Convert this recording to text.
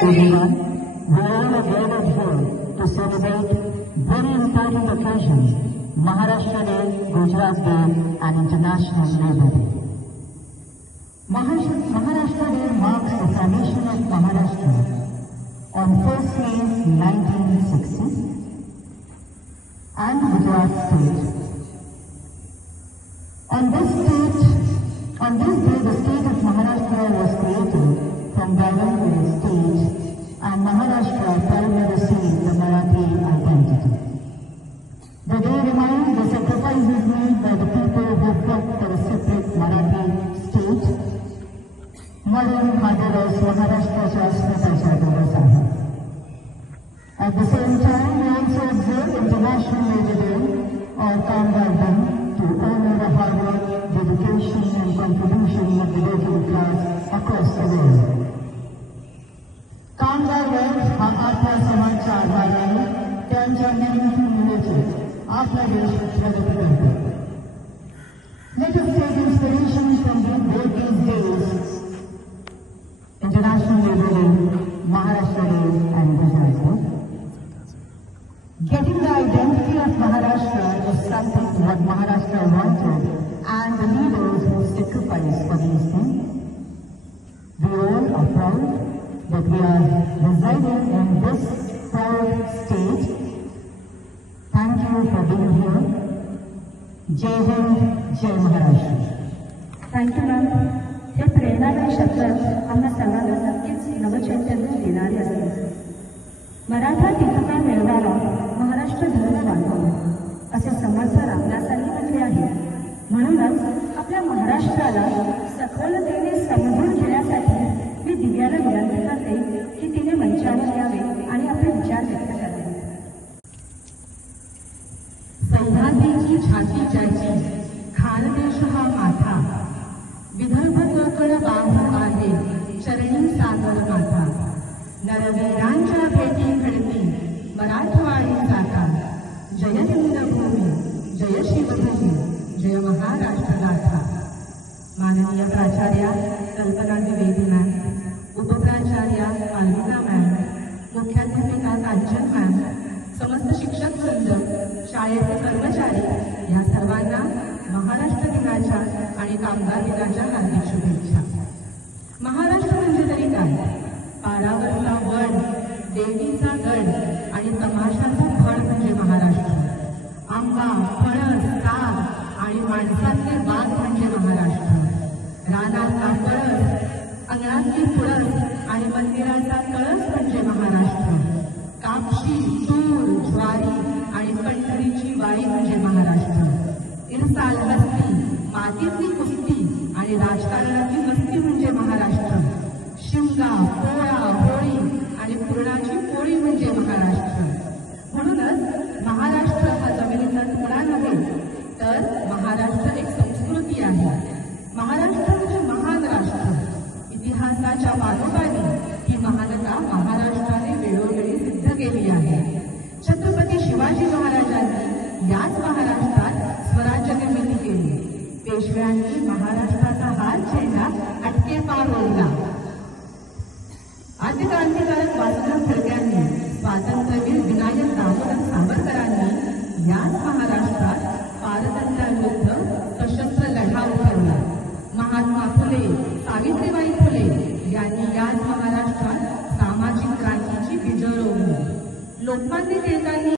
Everyone, we are all gathered here to celebrate very important occasions, Maharashtra Day, Gujarat Day and International Labour Day. Maharashtra Day marks the formation of Maharashtra on 1st May 1960 and Gujarat State. On this day, the state of Maharashtra was created from Gavankar state, and Maharashtra proudly received the Marathi identity. The day reminds the sacrifices made by the people who fought for a separate Marathi state. Modern हा दिवस महाराष्ट्राच्या अस्मितेचा दिवस आहे. At the same time, we also observe International Labour Day or Kamgar Day to honor the hard work, dedication and contribution of the working class across the world. कामगार वर्ग हा आपल्या समाजाचा आधार आहे. त्यांच्या मेहनतीमुळेच आपला देश प्रगती करतो. Let us take inspiration from both these days, International Labour Day, Maharashtra Day and Gujarat Day. Getting the identity of Maharashtra is something what Maharashtra wanted and the leaders who sacrificed for these things. We all are proud that we are residing in this proud state. Thank you for being here. Jai Hind, Jai Maharashtra. Thank you, ma'am. हे प्रेरणादायी शब्द आम्हा सर्वांना नक्कीच नवचैतन्य देणारे असतील. मराठा तिथका मिळवावा, महाराष्ट्र धर्म वाढवावा असे समर्थ रामदासांनी म्हटले आहे. म्हणूनच आपल्या महाराष्ट्राला सखोलतेने समजून घेण्यासाठी मी दिव्याला विनंती करते की तिने मंचावर यावे आणि आपले विचार व्यक्त करावे. सह्याद्रीची छाती ज्याची, खानदेश हा माथा, विदर्भ ककड बाहू आहे, चरणी सागर माथा. नरवीरांच्या भेटी घडती, मराठवाडी जाता. जय हिंदभूमी, जय शिवभूमी, जय महाराष्ट्र गाथा. माननीय प्राचार्या कल्पना द्विवेदी मॅम, उपप्राचार्या मालविका मॅम, मुख्याध्यापिका कांचन मॅम, समस्त शिक्षक वृंद, शाळेचे कर्मचारी या सर्वांना महाराष्ट्र दिनाच्या आणि कामगार दिनाच्या हार्दिक शुभेच्छा. महाराष्ट्र म्हणजे तरी काय? पारावरचा वड, देवीचा गड आणि तमाशाचा फड म्हणजे महाराष्ट्र. आंबा, फणस, साग आणि माणसातले वाघ म्हणजे महाराष्ट्र. रानातला पळस, अंगणातली पुळस आणि मंदिराचा कळस म्हणजे महाराष्ट्र. कापशी, तूर, ज्वारी आणि पंढरीची वारी म्हणजे महाराष्ट्र. इरसाल हस्ती, मातीतली कुस्ती आणि राजकारणाची मस्ती म्हणजे महाराष्ट्र. शिमगा, पोळा, होळी आणि पुरणाची पोळी म्हणजे महाराष्ट्र. म्हणूनच महाराष्ट्र हा जमिनीचा तुकडा नव्हे, तर महाराष्ट्र एक संस्कृती आहे. महाराष्ट्र म्हणजे महान राष्ट्र. इतिहासाच्या पाठोपाठी ही महानता महाराष्ट्राने वेळोवेळी सिद्ध केली आहे. छत्रपती शिवाजी महाराजांनी याच महाराष्ट्रात स्वराज्य निर्मिती केली. पेशव्यांनी महाराष्ट्राचा हात झेंडा अटके पार ओढला. आद्य क्रांतिकारक वासुदेव फडक्यांनी, स्वातंत्र्यवीर विनायक दामोदर सावरकरांनी याच महाराष्ट्रात पारतंत्र्याविरुद्ध सशस्त्र लढा उतरवला. महात्मा फुले, सावित्रीबाई फुले यांनी याच महाराष्ट्रात सामाजिक क्रांतीची बीजं रोवली. लोकमान्य